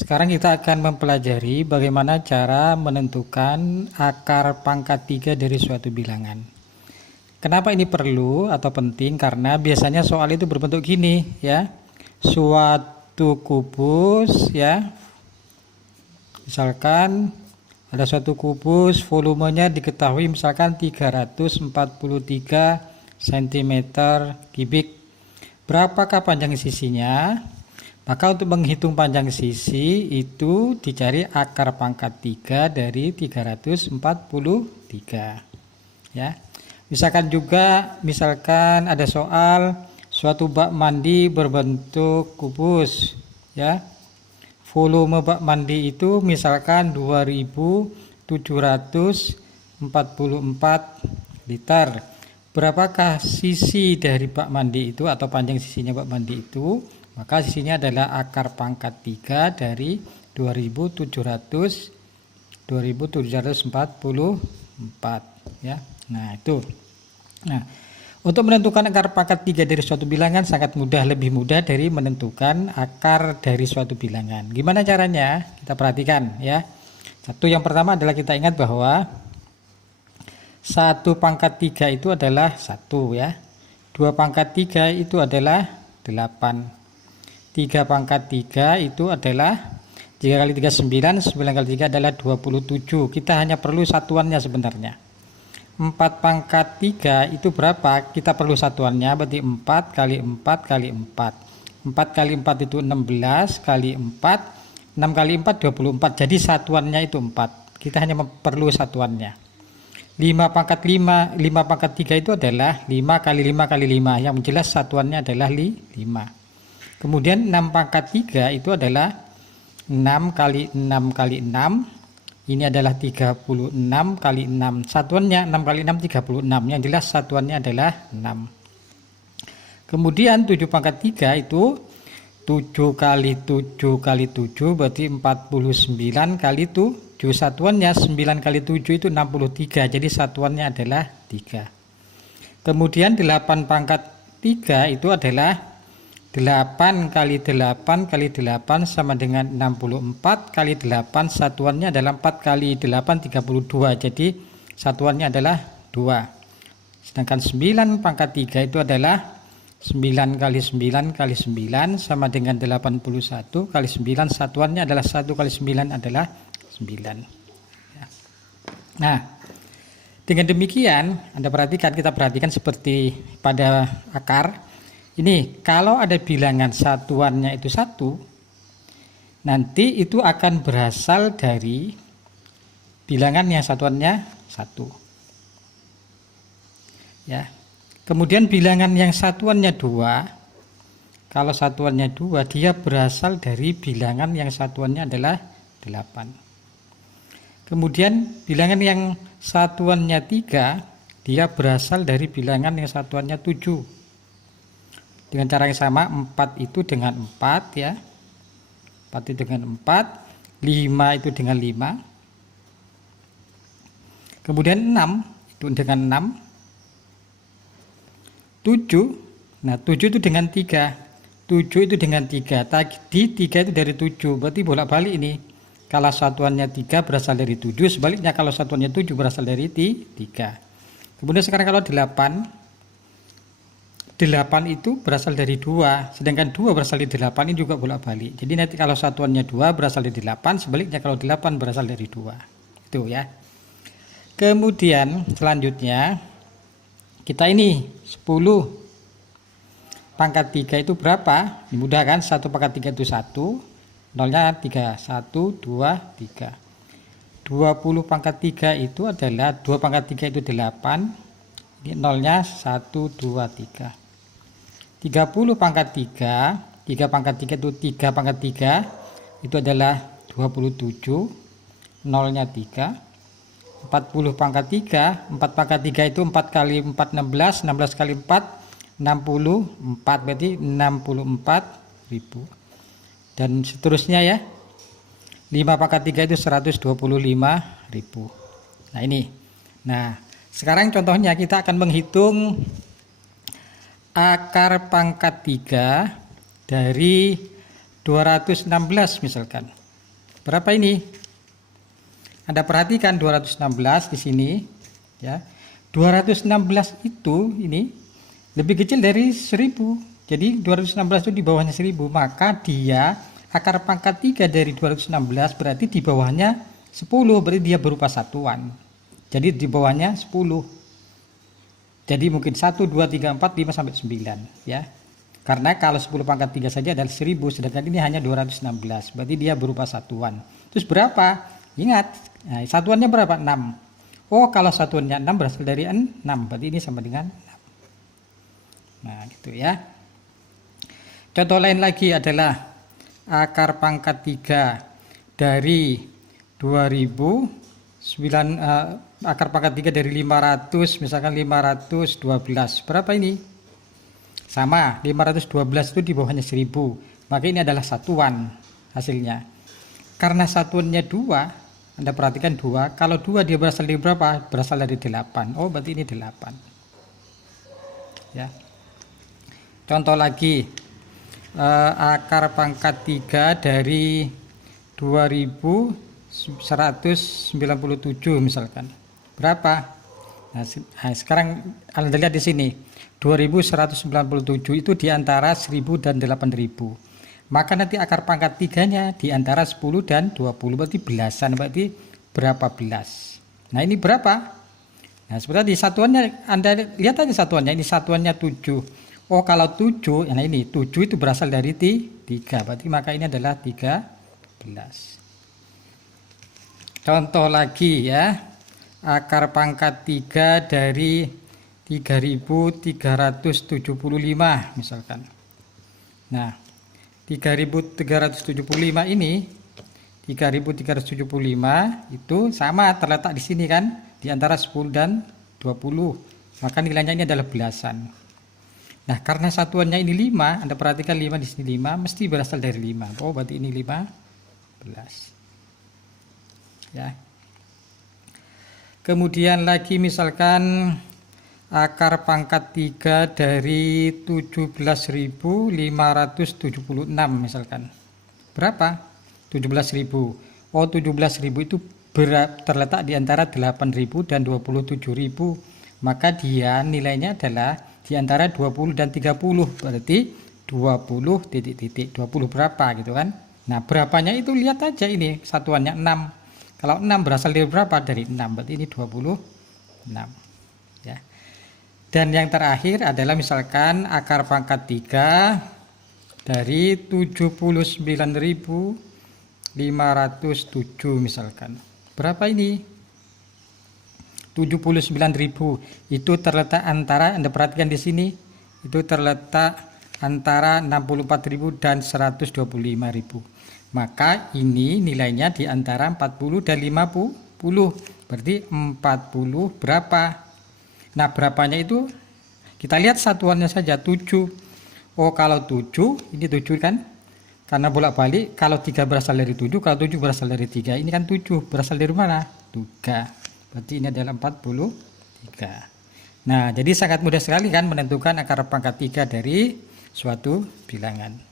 Sekarang kita akan mempelajari bagaimana cara menentukan akar pangkat 3 dari suatu bilangan. Kenapa ini perlu atau penting? Karena biasanya soal itu berbentuk gini ya. Suatu kubus ya. Misalkan ada suatu kubus volumenya diketahui misalkan 343 cm kubik. Berapakah panjang sisinya? Maka untuk menghitung panjang sisi itu dicari akar pangkat 3 dari 343 ya. Misalkan ada soal suatu bak mandi berbentuk kubus ya. Volume bak mandi itu misalkan 2744 liter. Berapakah sisi dari bak mandi itu atau panjang sisinya bak mandi itu? Maka sisinya adalah akar pangkat 3 dari 2744 ya. Nah, itu. Nah, untuk menentukan akar pangkat 3 dari suatu bilangan sangat mudah, lebih mudah dari menentukan akar dari suatu bilangan. Gimana caranya? Kita perhatikan ya. Yang pertama adalah kita ingat bahwa 1 pangkat 3 itu adalah 1 ya. 2 pangkat 3 itu adalah 8. 3 pangkat 3 itu adalah 3 kali 3 9, 9 kali 3 adalah 27. Kita hanya perlu satuannya sebenarnya. 4 pangkat 3 itu berapa? Kita perlu satuannya, berarti 4 kali 4 kali 4. 4 kali 4 itu 16 kali 4, 6 kali 4 24. Jadi satuannya itu 4. Kita hanya perlu satuannya. 5 pangkat 5 pangkat 3 itu adalah 5 kali 5 kali 5. Yang jelas satuannya adalah 5. Kemudian 6 pangkat 3 itu adalah 6 kali 6 kali 6. Ini adalah 36 kali 6. Satuannya 6 kali 6 36. Yang jelas satuannya adalah 6. Kemudian 7 pangkat 3 itu 7 kali 7 kali 7 berarti 49 kali 7. Satuannya 9 kali 7 itu 63. Jadi satuannya adalah 3. Kemudian 8 pangkat 3 itu adalah 8 kali 8 kali 8 sama dengan 64 kali 8. Satuannya adalah 4 kali 8 32. Jadi satuannya adalah 2. Sedangkan 9 pangkat 3 itu adalah 9 kali 9 kali 9 sama dengan 81 kali 9. Satuannya adalah 1 kali 9 adalah 9. Nah, dengan demikian kita perhatikan seperti pada akar. Ini kalau ada bilangan satuannya itu 1, nanti itu akan berasal dari bilangan yang satuannya 1. Ya. Kemudian bilangan yang satuannya 2, kalau satuannya 2 dia berasal dari bilangan yang satuannya adalah 8. Kemudian bilangan yang satuannya 3 dia berasal dari bilangan yang satuannya 7. Dengan cara yang sama, 4 itu dengan 4 ya. 4 itu dengan 4, 5 itu dengan 5. Kemudian 6 itu dengan 6. 7. Nah, 7 itu dengan 3. 7 itu dengan 3. Tadi 3 itu dari 7. Berarti bolak-balik ini. Kalau satuannya 3 berasal dari 7, sebaliknya kalau satuannya 7 berasal dari 3. Kemudian sekarang kalau 8 itu berasal dari 2, sedangkan 2 berasal dari 8, ini juga bolak-balik. Jadi nanti kalau satuannya 2 berasal dari 8, sebaliknya kalau 8 berasal dari 2. Itu ya. Kemudian selanjutnya kita ini 10 pangkat 3 itu berapa? Ini mudah kan? 1 pangkat 3 itu 1, nolnya 3, 1, 2, 3. 20 pangkat 3 itu adalah 2 pangkat 3 itu 8, ini nolnya 1, 2, 3. 30 pangkat 3, 3 pangkat 3 itu 3 pangkat 3 itu adalah 27, nolnya 3. 40 pangkat 3, 4 pangkat 3 itu 4 kali 4 16, 16 kali 4 64, berarti 64.000. Dan seterusnya ya. 5 pangkat 3 itu 125.000. Nah, ini. Nah, sekarang contohnya kita akan menghitung akar pangkat 3 dari 216 misalkan. Berapa ini? Anda perhatikan 216 di sini ya. 216 itu ini lebih kecil dari 1000. Jadi 216 itu di bawahnya 1000, maka dia akar pangkat 3 dari 216 berarti di bawahnya 10, berarti dia berupa satuan. Jadi di bawahnya 10. Jadi mungkin 1, 2, 3, 4, 5 sampai 9 ya. Karena kalau 10 pangkat 3 saja adalah 1000, sedangkan ini hanya 216, berarti dia berupa satuan. Terus berapa? Ingat, nah, satuannya berapa? 6. Oh, kalau satuannya 6 berasal dari 6, berarti ini sama dengan 6. Nah, gitu ya. Contoh lain lagi adalah akar pangkat 3 dari 2009, akar pangkat 3 dari 500, misalkan 512. Berapa ini? Sama, 512 itu di bawahnya 1000. Maka ini adalah satuan hasilnya. Karena satuannya 2, Anda perhatikan 2, kalau 2 dia berasal dari berapa? Berasal dari 8. Oh, berarti ini 8. Ya. Contoh lagi, akar pangkat 3 dari 2197 misalkan. Berapa? Nah, sekarang Anda lihat di sini. 2197 itu di antara 1000 dan 8000. Maka nanti akar pangkat 3-nya di antara 10 dan 20, berarti belasan, berarti berapa belas. Nah, ini berapa? Nah, seperti satuannya Anda lihat aja satuannya, ini satuannya 7. Oh, kalau 7, nah ini 7 itu berasal dari 3, berarti maka ini adalah 13. Contoh lagi ya, akar pangkat 3 dari 3375 misalkan. Nah, 3375 ini 3375 itu sama terletak di sini kan, di antara 10 dan 20. Maka nilainya ini adalah belasan. Nah, karena satuannya ini 5, Anda perhatikan 5 di sini 5 mesti berasal dari 5. Oh, berarti ini 15. Ya. Kemudian lagi misalkan akar pangkat 3 dari 17.576 misalkan. Berapa? 17.000. Oh, 17.000 itu terletak di antara 8.000 dan 27.000. Maka dia nilainya adalah di antara 20 dan 30. Berarti 20 titik-titik. 20 berapa gitu kan. Nah, berapanya itu lihat aja ini satuannya 6. Kalau 6 berasal dari berapa? Dari 6. Berarti ini 26. Ya. Dan yang terakhir adalah misalkan akar pangkat 3 dari 79.507 misalkan. Berapa ini? 79.000 itu terletak antara, Anda perhatikan di sini, itu terletak antara 64.000 dan 125.000. Maka ini nilainya di antara 40 dan 50. Berarti 40 berapa? Nah, berapanya itu kita lihat satuannya saja 7. Oh, kalau 7, ini 7 kan? Karena bolak-balik, kalau 3 berasal dari 7, kalau 7 berasal dari 3. Ini kan 7 berasal dari mana? 3. Berarti ini adalah 43. Nah, jadi sangat mudah sekali kan menentukan akar pangkat 3 dari suatu bilangan.